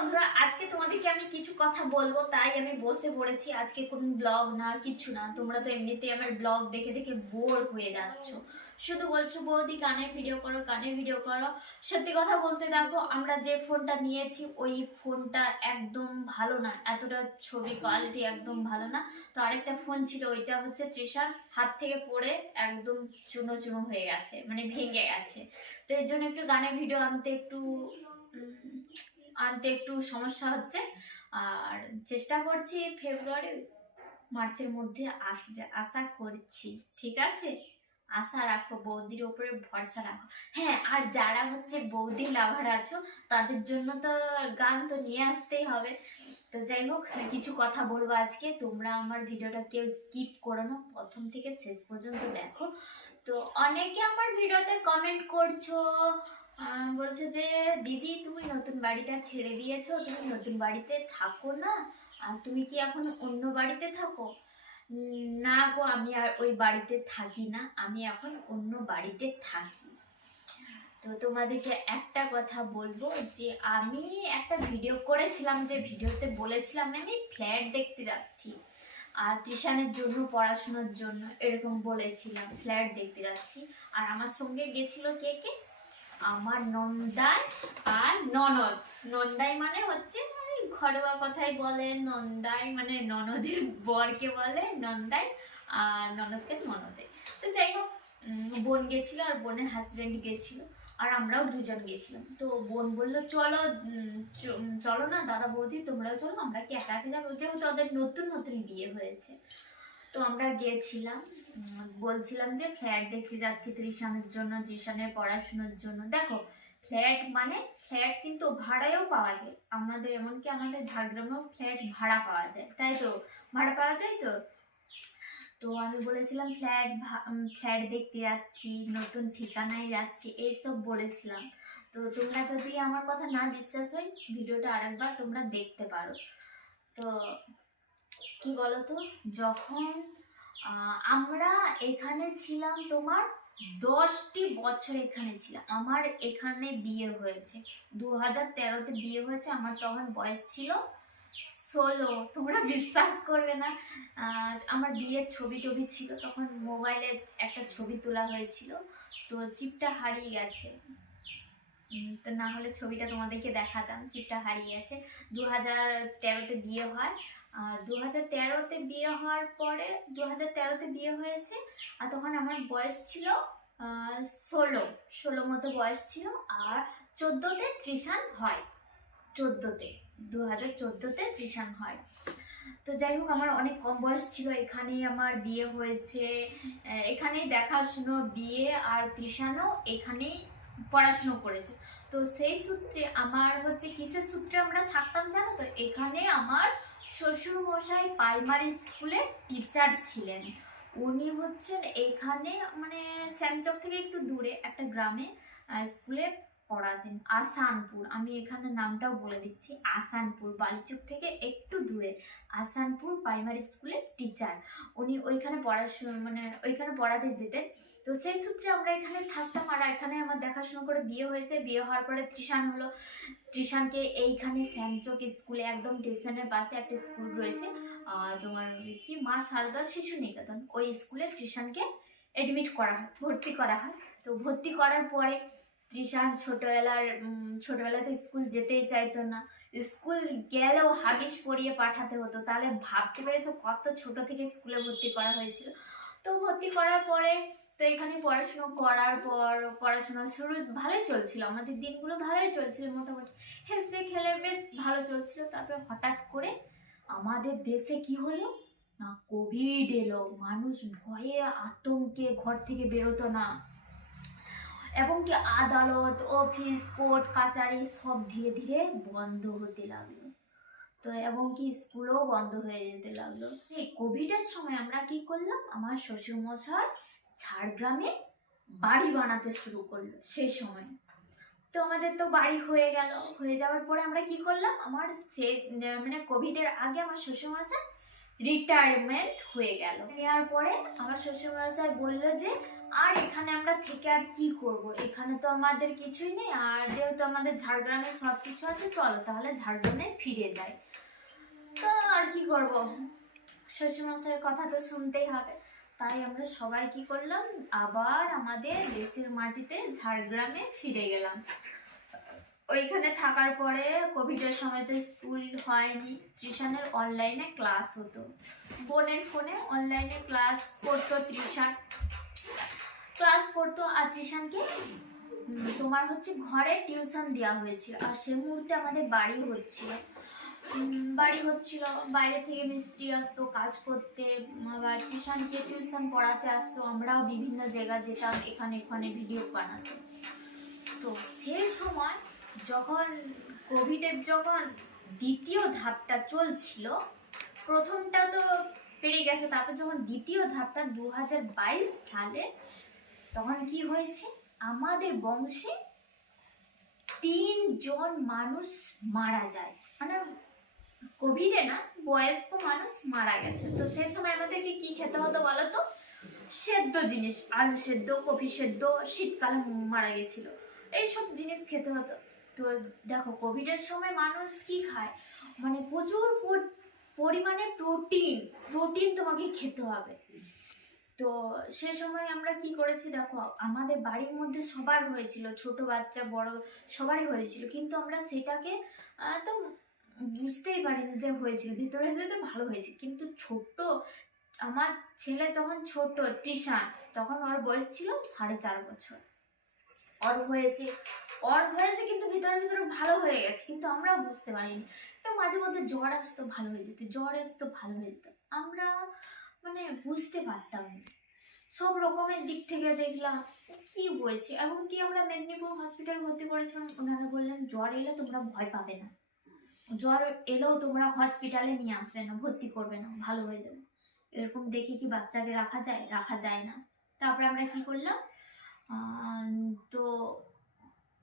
বন্ধুরা, আজকে তোমাদেরকে আমি কিছু কথা বলব, তাই আমি বসে পড়েছি। আজকে কোনো ব্লগ না, কিছু না। তোমরা তো এমনিতেই আমার ব্লগ দেখে দেখে বোর হয়ে যাচ্ছ। শুধু বলছো, বৌদি, কানে ভিডিও করো, কানে ভিডিও করো। সত্যি কথা বলতে দেখো, আমরা যে ফোনটা নিয়েছি, ওই ফোনটা একদম ভালো না। এতটা ছবি কোয়ালিটি একদম ভালো না। তো আরেকটা ফোন ছিল, ওইটা হচ্ছে তৃষার। হাত থেকে পড়ে একদম চুনো চুনো হয়ে গেছে মানে ভেঙে গেছে। তো এর জন্য একটু গানের ভিডিও আনতে একটু আনতে একটু সমস্যা হচ্ছে। আর চেষ্টা করছি ফেব্রুয়ারি, মার্চের মধ্যে আসবে, আশা করছি। ঠিক আছে? আশা রাখো, বৌদির ওপরে ভরসা রাখো। হ্যাঁ আর যারা হচ্ছে বৌদি লাভার আছো, তাদের জন্য তো গান তো নিয়ে আসতেই হবে। তো যাই হোক, কিছু কথা বলব আজকে। তোমরা আমার ভিডিওটা কেউ স্কিপ করো না, প্রথম থেকে শেষ পর্যন্ত দেখো। তো অনেকে আমার ভিডিওতে কমেন্ট করছ বলছো যে, দিদি, তুমি নতুন বাড়িটা ছেড়ে দিয়েছ, তুমি নতুন বাড়িতে থাকো না, আর তুমি কি এখন অন্য বাড়িতে থাকো? না গো, আমি আর ওই বাড়িতে থাকি না, আমি এখন অন্য বাড়িতে থাকি। তো তোমাদেরকে একটা কথা বলব যে, আমি একটা ভিডিও করেছিলাম, যে ভিডিওতে বলেছিলাম, আমি ফ্ল্যাট দেখতে যাচ্ছি। আর টিউশনের জন্য, পড়াশোনার জন্য, এরকম বলেছিলাম ফ্ল্যাট দেখতে যাচ্ছি। আর আমার সঙ্গে গেছিল কে কে? আমার নন্দাই আর ননদ। নন্দাই মানে হচ্ছে ঘরোয়া কথাই বলে, নন্দাই মানে ননদের বরকে বলে, নন্দাই আর ননদকে ননদে। তো যাই হোক বোন গেছিল আর বোনের হাজবেন্ড গেছিল আর আমরাও দুজন গেছিলাম। তো বোন বলল, চলো চলো না দাদা বৌদি, তোমরাও চলো, আমরা কি একা একা যাব? যেহেতু ওদের নতুন নতুন বিয়ে হয়েছে। তো আমরা গিয়েছিলাম বলছিলাম যে ফ্ল্যাট দেখতে যাচ্ছি ত্রিশানের জন্য ত্রিশানের পড়াশুনোর জন্য। দেখো, ফ্ল্যাট মানে ফ্ল্যাট কিন্তু ভাড়ায়ও পাওয়া যায়। আমাদের এমনকি আমাদের ঝাড়গ্রামেও ফ্ল্যাট ভাড়া পাওয়া যায়, তাই তো? ভাড়া পাওয়া যায় তো? তো আমি বলেছিলাম ফ্ল্যাট ফ্ল্যাট দেখতে যাচ্ছি, নতুন ঠিকানায় যাচ্ছি, এইসব বলেছিলাম। তো তোমরা যদি আমার কথা না বিশ্বাস হয়, ভিডিওটা আরেকবার তোমরা দেখতে পারো। তো কি বলতো? যখন আমরা এখানে ছিলাম তোমার দশটি বছর এখানে ছিলাম। আমার এখানে বিয়ে হয়েছে। দু হাজার তেরোতে বিয়ে হয়েছে। আমার তখন বয়স ছিল ষোলো। তোমরা বিশ্বাস করবে না। আমার বিয়ের ছবি টবি ছিল। তখন মোবাইলে একটা ছবি তোলা হয়েছিল। তো চিপটা হারিয়ে গেছে। তো না হলে ছবিটা তোমাদেরকে দেখাতাম। চিপটা হারিয়ে গেছে। দু হাজার তেরোতে বিয়ে হয়। আর দু হাজার তেরোতে বিয়ে হওয়ার পরে দু হাজার তেরোতে বিয়ে হয়েছে আর তখন আমার বয়স ছিল ষোলো ষোলো মতো বয়স ছিল আর চোদ্দোতে ত্রিশান হয়, চোদ্দোতে দু হাজার চোদ্দোতে ত্রিশান হয়। তো যাই হোক, আমার অনেক কম বয়স ছিল, এখানেই আমার বিয়ে হয়েছে এখানেই দেখাশুনো, বিয়ে আর ত্রিশানও এখানেই পড়াশুনো করেছে। তো সেই সূত্রে, আমার হচ্ছে কিসের সূত্রে আমরা থাকতাম জানো তো? এখানে আমার শ্বশুর মশাই প্রাইমারি স্কুলে টিচার ছিলেন। উনি হচ্ছেন এখানে মানে শ্যামচক থেকে একটু দূরে, একটা গ্রামে স্কুলে পড়াতেন আসানপুর, আমি এখানে নামটাও বলে দিচ্ছি, আসানপুর, বালিচুক থেকে একটু দূরে। আসানপুর প্রাইমারি স্কুলের টিচার উনি ওইখানে পড়াশোনা মানে ওইখানে পড়াতে যেতেন। তো সেই সূত্রে আমরা এখানে থাকতাম আর এখানে আমার দেখাশোনা করে বিয়ে হয়েছে। বিয়ে হওয়ার পরে ত্রিশান হলো। ত্রিশানকে এইখানে শ্যামচক স্কুলে একদম স্টেশনের পাশে একটা স্কুল রয়েছে। তোমার কি? মা সারদা শিশু নিকেতন। ওই স্কুলে ত্রিশানকে এডমিট করা হয়, ভর্তি করা হয়। তো ভর্তি করার পরে ত্রিশান ছোটবেলার উম, ছোটবেলাতে স্কুল যেতেই চাইতো না। স্কুল গেলেও হাগিস পরিয়ে পাঠাতে হতো। তাহলে ভাবতে পেরেছ কত ছোট থেকে স্কুলে ভর্তি করা হয়েছিল। তো ভর্তি করার পরে তো এখানে পড়াশুনো করার পর পড়াশোনা শুরু ভালোই চলছিল। আমাদের দিনগুলো ভালোই চলছিল মোটামুটি। হেসে খেলে বেশ ভালো চলছিল। তারপরে হঠাৎ করে আমাদের দেশে কি হলো? না কোভিড এলো। মানুষ ভয়ে আতঙ্কে ঘর থেকে বেরোতো না। এবং কি আদালত, অফিস, কোর্ট, কাচারি সব ধীরে ধীরে বন্ধ হতে লাগল। তো এবং কি স্কুলও বন্ধ হয়ে যেতে লাগল। এই কোভিডের সময় আমরা কি করলাম? আমার শ্বশুরমশাই ঝাড়গ্রামে বাড়ি বানাতে শুরু করল সেই সময়। তো আমাদের তো বাড়ি হয়ে গেল। হয়ে যাওয়ার পরে আমরা কি করলাম? আমার সে মানে কোভিডের আগে আমার শ্বশুরমশাই রিটায়ারমেন্ট হয়ে গেল। নেওয়ার পরে আমার শ্বশুরমশাই বলল যে, আর এখানে আমরা থেকে আর কি করব? এখানে তো আমাদের কিছুই নেই, আর যেহেতু আমাদের ঝাড়গ্রামে সব কিছু আছে, চলো তাহলে ঝাড়গ্রামে ফিরে যাই। তো আর কি করব? শ্বশুরমশাইয়ের কথা তো শুনতেই হবে। তাই আমরা সবাই কি করলাম? আবার আমাদের দেশের মাটিতে ঝাড়গ্রামে ফিরে গেলাম। ওইখানে থাকার পরে কোভিডের সময় তো স্কুল হয়নি। ত্রিশানের অনলাইনে ক্লাস হতো। বোনের ফোনে অনলাইনে ক্লাস করতো ত্রিশান ক্লাস করতো আর ত্রিশানকে তোমার হচ্ছে ঘরে টিউশন দেওয়া হয়েছিল। আর সে মুহূর্তে আমাদের বাড়ি হচ্ছিল। বাড়ি হচ্ছিল, বাইরে থেকে মিস্ত্রি আসতো কাজ করতে, আবার টিউশনকে টিউশন পড়াতে আসতো। আমরাও বিভিন্ন জায়গায় যেতাম, এখানে ওখানে ভিডিও বানাতে তো সেই সময় যখন কোভিডের যখন দ্বিতীয় ধাপটা চলছিল, প্রথমটা তো পেরিয়ে গেছে, তারপর যখন দ্বিতীয় ধাপটা দু হাজার বাইশ সালে, তখন কি হয়েছে? আমাদের বংশে তিনজন মানুষ মারা যায়। মানে কোভিডে না, বয়স্ক মানুষ মারা গেছে। তো সেই সময় আমাদেরকে কি খেতে হতো বলো তো? সেদ্ধ জিনিস, আলু সেদ্ধ কফি সেদ্ধ, শীতকালে মারা গেছিল। এইসব জিনিস খেতে হতো। তো দেখো কোভিডের সময় মানুষ কি খায়? মানে প্রচুর পরিমাণে প্রোটিন প্রোটিন তোমাকে খেতে হবে। তো সে সময় আমরা কি করেছি দেখো, আমাদের বাড়ির মধ্যে সবার হয়েছিল, ছোট বাচ্চা, বড় সবারই হয়েছিল। কিন্তু আমরা সেটাকে তো বুঝতেই পারিনি যে হয়েছিল। ভিতরে ভিতরে ভালো হয়েছে। কিন্তু ছোট্ট, আমার ছেলে তখন ছোট টিশান তখন ওর বয়স ছিল সাড়ে চার বছর। ওর হয়েছে ওর হয়েছে কিন্তু ভিতরে ভিতরে ভালো হয়ে গেছে, কিন্তু আমরাও বুঝতে পারিনি। তো মাঝে মধ্যে জ্বর আসতো ভালো হয়ে যেত, জ্বর আসতো ভালো হয়ে যেত। আমরা মানে বুঝতে পারতাম না। সব রকমের দিক থেকে দেখলাম, কি হয়েছে? এমনকি আমরা মেদিনীপুর হসপিটাল ভর্তি করেছিলাম, ওনারা বললেন, জ্বর এলে তোমরা ভয় পাবে না। জ্বর এলেও তোমরা হসপিটালে নিয়ে আসবে না, ভর্তি করবে না, ভালো হয়ে যাবে। এরকম দেখে কি বাচ্চাকে রাখা যায়? রাখা যায় না। তারপরে আমরা কি করলাম? তো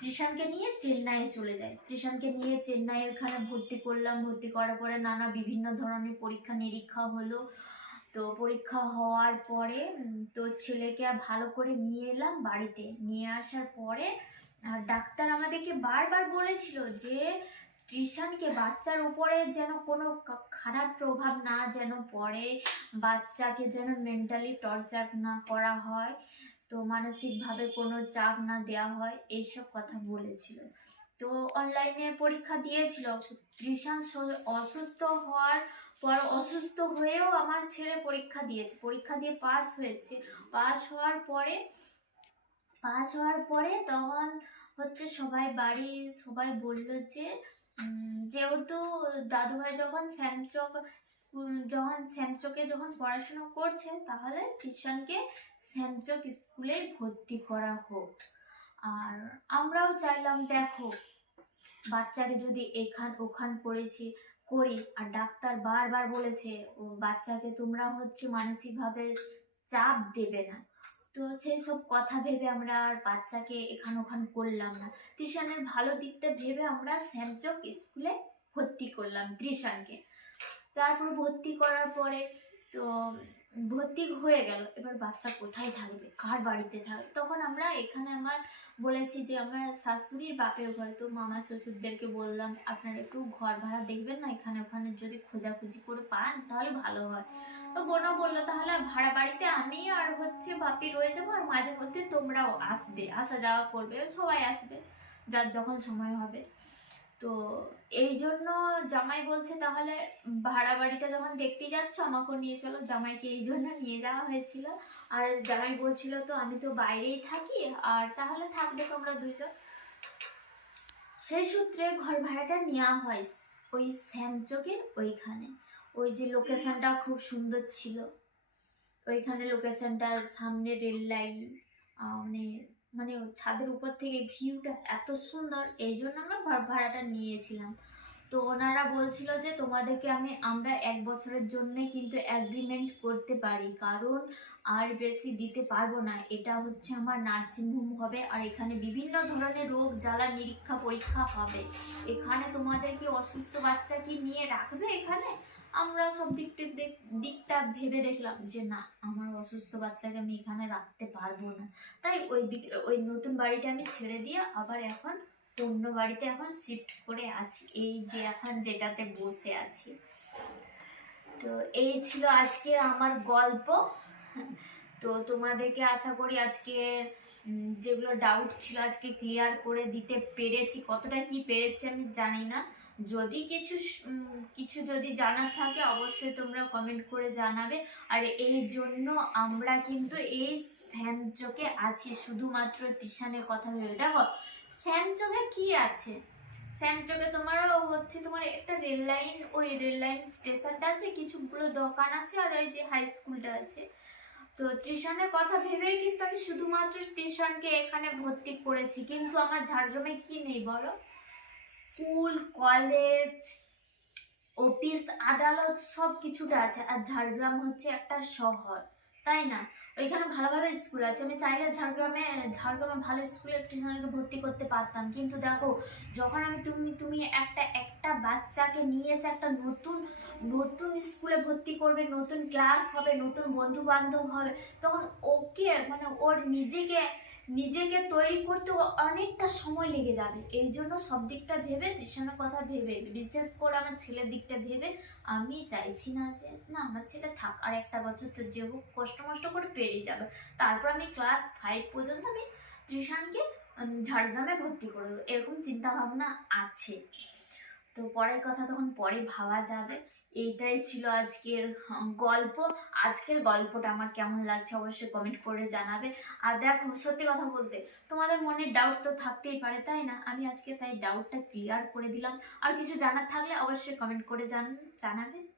ত্রিশানকে নিয়ে চেন্নাইয়ে চলে যায়। ত্রিশানকে নিয়ে চেন্নাই ওখানে ভর্তি করলাম। ভর্তি করার পরে নানা বিভিন্ন ধরনের পরীক্ষা নিরীক্ষা হলো। তো পরীক্ষা হওয়ার পরে তো ছেলেকে ভালো করে নিয়ে এলাম বাড়িতে। নিয়ে আসার পরে ডাক্তার আমাদেরকে বারবার বলেছিল যে ত্রিশানকে বাচ্চার উপরে যেন কোনো খারাপ প্রভাব না যেন পড়ে, বাচ্চাকে যেন মেন্টালি টর্চার না করা হয়। তো মানসিকভাবে কোনো চাপ না দেওয়া হয়, এইসব কথা বলেছিল। তো অনলাইনে পরীক্ষা দিয়েছিল। ত্রিশান অসুস্থ হওয়ার পর অসুস্থ হয়েও আমার ছেলে পরীক্ষা দিয়েছে। পরীক্ষা দিয়ে পাস হয়েছে। পাস হওয়ার পরে পাস হওয়ার পরে তখন হচ্ছে সবাই বাড়ি, সবাই বলল যে যেহেতু দাদুভাই যখন শ্যামচক যখন শ্যামচকে যখন পড়াশোনা করছে, তাহলে টিউশনকে শ্যামচক স্কুলে ভর্তি করা হোক। আর আমরাও চাইলাম, দেখো, বাচ্চাকে যদি এখান ওখান করেছি, করি। আর ডাক্তার বারবার বলেছে, ও, বাচ্চাকে তোমরা হচ্ছে মানসিকভাবে চাপ দেবে না। তো সেই সব কথা ভেবে আমরা আর বাচ্চাকে এখান ওখান করলাম না। ত্রিশানের ভালো দিকটা ভেবে আমরা শ্যামচক স্কুলে ভর্তি করলাম ত্রিশানকে তারপর ভর্তি করার পরে তো ভর্তি হয়ে গেল। এবার বাচ্চা কোথায় থাকবে? কার বাড়িতে থাকবে তখন আমরা এখানে আমার বলেছি যে, আমরা শাশুড়ির বাপের ঘরে তো মামা শ্বশুরদেরকে বললাম, আপনারা একটু ঘর ভাড়া দেখবেন না এখানে, ওখানে যদি খোঁজাখুঁজি করে পান, তাহলে ভালো হয়। তো বোনও বলল, তাহলে ভাড়া বাড়িতে আমি আর হচ্ছে বাপি রয়ে যাব, আর মাঝে মধ্যে তোমরাও আসবে, আসা যাওয়া করবে, সবাই আসবে, যার যখন সময় হবে। তো এই জন্য জামাই বলছে, তাহলে ভাড়া বাড়িটা যখন দেখতে যাচ্ছ, আমাকেও নিয়ে চলো। জামাইকে এই জন্য নিয়ে যাওয়া হয়েছিল। আর জামাই বলছিল তো, আমি তো বাইরেই থাকি, আর তাহলে থাকবে তোমরা দুজন। সেই সূত্রে ঘর ভাড়াটা নেওয়া হয় ওই শ্যামচকের ওইখানে। ওই যে লোকেশনটা খুব সুন্দর ছিল। ওইখানে লোকেশনটা সামনে রেল লাইন মানে মানে ছাদের উপর থেকে ভিউটা এত সুন্দর এই জন্য আমরা ঘর ভাড়াটা নিয়েছিলাম। তো ওনারা বলছিল যে তোমাদেরকে আমি, আমরা এক বছরের জন্যে কিন্তু অ্যাগ্রিমেন্ট করতে পারি। কারণ আর বেশি দিতে পারব না। এটা হচ্ছে আমার নার্সিংহোম হবে আর এখানে বিভিন্ন ধরনের রোগ জ্বালা নিরীক্ষা পরীক্ষা হবে। এখানে তোমাদের কি অসুস্থ বাচ্চা কি নিয়ে রাখবে এখানে? আমরা সব দিকটা দিকটা ভেবে দেখলাম যে না, আমার অসুস্থ বাচ্চাকে আমি এখানে রাখতে পারব না। তাই ওই ওই নতুন বাড়িটা আমি ছেড়ে দিয়ে আবার এখন অন্য বাড়িতে এখন শিফট করে আছি। এই যে এখন যেটাতে বসে আছি। তো এই ছিল আজকে আমার গল্প। তো তোমাদেরকে আশা করি আজকে যেগুলো ডাউট ছিল আজকে ক্লিয়ার করে দিতে পেরেছি। কতটা কি পেরেছি আমি জানি না। যদি কিছু কিছু যদি জানার থাকে অবশ্যই তোমরা কমেন্ট করে জানাবে। আর এই জন্য আমরা কিন্তু এই স্যামচকে আছি। শুধুমাত্র তিশানের কথা ভেবে। দেখো স্যামচকে কি আছে? স্যামচকে তোমার হচ্ছে তোমার একটা রেল লাইন, ওই রেল লাইন স্টেশনটা আছে, কিছুগুলো দোকান আছে আর ওই যে হাই স্কুলটা আছে। তো ত্রিশানের কথা ভেবেই কিন্তু আমি শুধুমাত্র ত্রিশানকে এখানে ভর্তি করেছি। কিন্তু আমার ঝাড়গ্রামে কি নেই বলো? স্কুল, কলেজ, অফিস, আদালত সব কিছুটা আছে। আর ঝাড়গ্রাম হচ্ছে একটা শহর। তাই না? ওইখানে ভালোভাবে স্কুল আছে। আমি চাইলে ঝাড়গ্রামে ঝাড়গ্রামে ভালো স্কুলে ত্রিশানকে ভর্তি করতে পারতাম। কিন্তু দেখো, যখন আমি তুমি তুমি একটা একটা বাচ্চাকে নিয়ে এসে একটা নতুন নতুন স্কুলে ভর্তি করবে, নতুন ক্লাস হবে, নতুন বন্ধু বান্ধব হবে, তখন ওকে মানে ওর নিজেকে নিজেকে তৈরি করতে অনেকটা সময় লেগে যাবে। এই জন্য সব দিকটা ভেবে তৃষণার কথা ভেবে, বিশেষ করে আমার ছেলের দিকটা ভেবে আমি চাইছি না যে, না, আমার ছেলে থাক, আর একটা বছর তো যে হোক কষ্ট মষ্ট করে পেরিয়ে যাবে। তারপর আমি ক্লাস ফাইভ পর্যন্ত আমি তৃষানকে ঝাড়গ্রামে ভর্তি করে দেবো। এরকম চিন্তা ভাবনা আছে। তো পরের কথা তখন পরে ভাবা যাবে এইটাই ছিল আজকের গল্প। আজকের গল্পটা আমার কেমন লাগছে অবশ্যই কমেন্ট করে জানাবে। আর দেখো, সত্যি কথা বলতে, তোমাদের মনে ডাউট তো থাকতেই পারে, তাই না? আমি আজকে তাই ডাউটটা ক্লিয়ার করে দিলাম। আর কিছু জানার থাকলে অবশ্যই কমেন্ট করে জান, জানাবে।